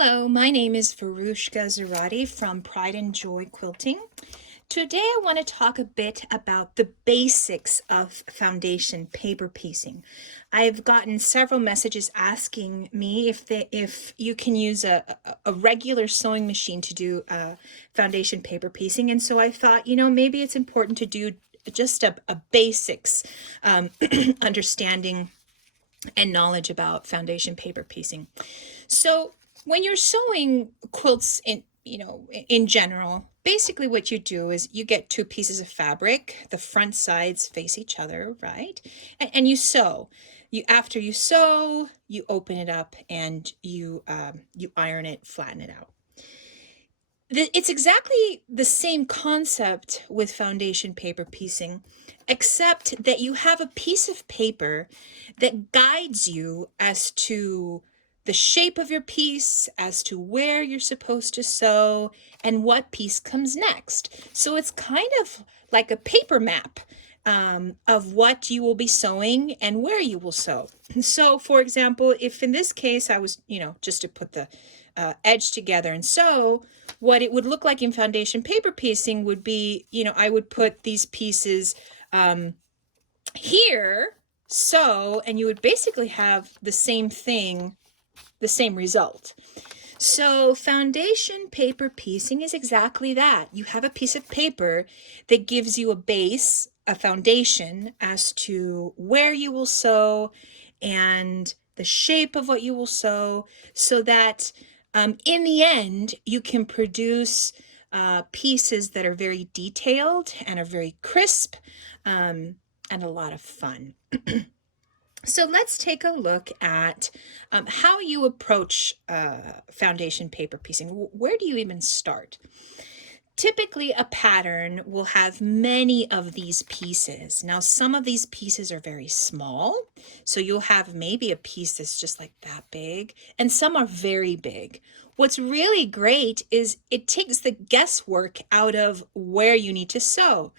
Hello, my name is Varushka Zarati from Pride and Joy Quilting. Today I want to talk a bit about the basics of foundation paper piecing. I've gotten several messages asking me if you can use a regular sewing machine to do foundation paper piecing, and so I thought, maybe it's important to do just a basics understanding and knowledge about foundation paper piecing. So when you're sewing quilts in general, basically what you do is you get two pieces of fabric, the front sides face each other, right? And you sew. After you sew, you open it up and you iron it, flatten it out. It's exactly the same concept with foundation paper piecing, except that you have a piece of paper that guides you as to the shape of your piece, as to where you're supposed to sew, and what piece comes next. So it's kind of like a paper map of what you will be sewing and where you will sew. So, for example, if in this case I was, just to put the edge together and sew, what it would look like in foundation paper piecing would be, I would put these pieces here, sew, and you would basically have the same thing, the same result. So foundation paper piecing is exactly that. You have a piece of paper that gives you a base, a foundation as to where you will sew and the shape of what you will sew, so that in the end you can produce pieces that are very detailed and are very crisp and a lot of fun. So let's take a look at how you approach foundation paper piecing. Where do you even start? Typically, a pattern will have many of these pieces. Now, some of these pieces are very small, so you'll have maybe a piece that's just like that big, and some are very big. What's really great is it takes the guesswork out of where you need to sew,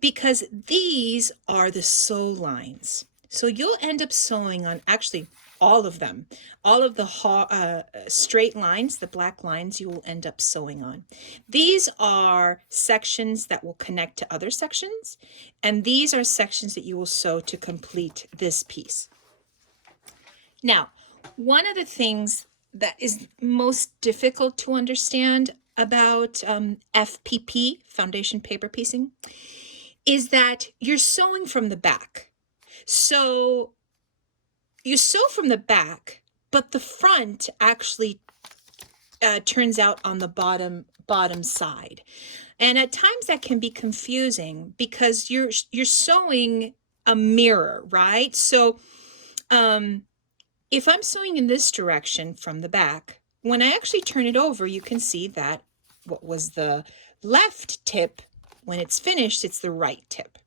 because these are the sew lines. So you'll end up sewing on actually all of them. All of the straight lines, the black lines, you will end up sewing on. These are sections that will connect to other sections, and these are sections that you will sew to complete this piece. Now, one of the things that is most difficult to understand about FPP, foundation paper piecing, is that you're sewing from the back. So you sew from the back, but the front actually turns out on the bottom side. And at times that can be confusing because you're sewing a mirror, right? So if I'm sewing in this direction from the back, when I actually turn it over, you can see that what was the left tip, when it's finished, it's the right tip.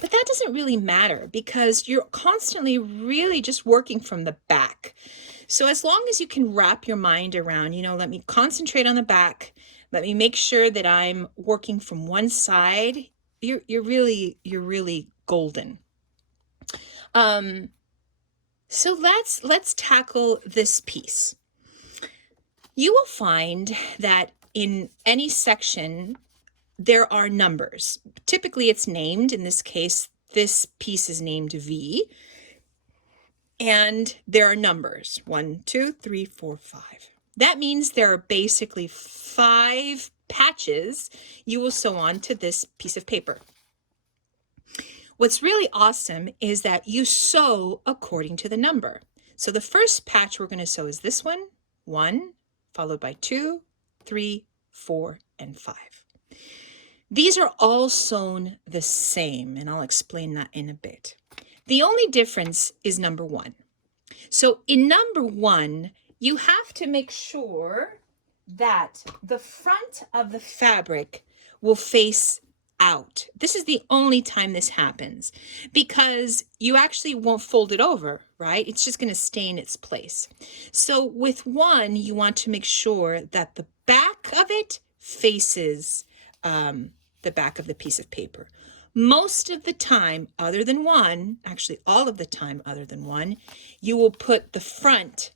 But that doesn't really matter because you're constantly really just working from the back. So as long as you can wrap your mind around, let me concentrate on the back, let me make sure that I'm working from one side, you're really golden. So let's tackle this piece. You will find that in any section there are numbers. Typically it's named. In this case, this piece is named V. And there are numbers, 1, 2, 3, 4, 5. That means there are basically 5 patches you will sew on to this piece of paper. What's really awesome is that you sew according to the number. So the first patch we're going to sew is this one, followed by 2, 3, 4, and 5. These are all sewn the same, and I'll explain that in a bit. The only difference is number 1. So in number 1, you have to make sure that the front of the fabric will face out. This is the only time this happens because you actually won't fold it over, right? It's just going to stay in its place. So with 1, you want to make sure that the back of it faces the back of the piece of paper. Most of the time, other than 1, actually all of the time other than 1, you will put the front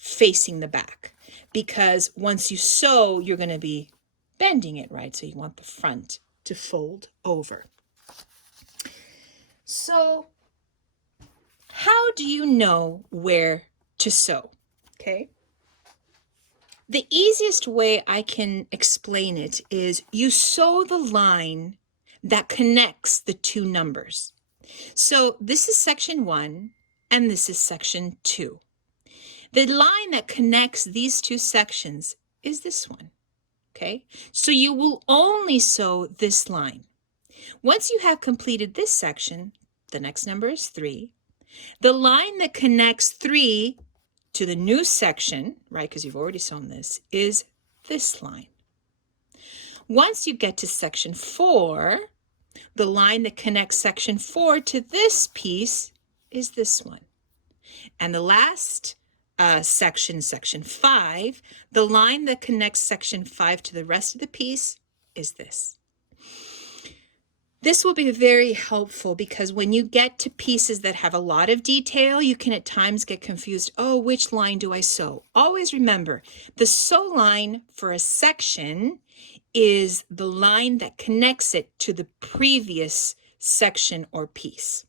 facing the back. because once you sew, you're going to be bending it, right? So you want the front to fold over. So how do you know where to sew? Okay. The easiest way I can explain it is you sew the line that connects the two numbers. So this is section 1 and this is section 2. The line that connects these two sections is this one. Okay, so you will only sew this line. Once you have completed this section, the next number is 3. The line that connects 3 to the new section, right, because you've already sewn this, is this line. Once you get to section 4, the line that connects section 4 to this piece is this one. And the last section 5, the line that connects section 5 to the rest of the piece is this. This will be very helpful because when you get to pieces that have a lot of detail, you can at times get confused. Oh, which line do I sew? Always remember, the sew line for a section is the line that connects it to the previous section or piece.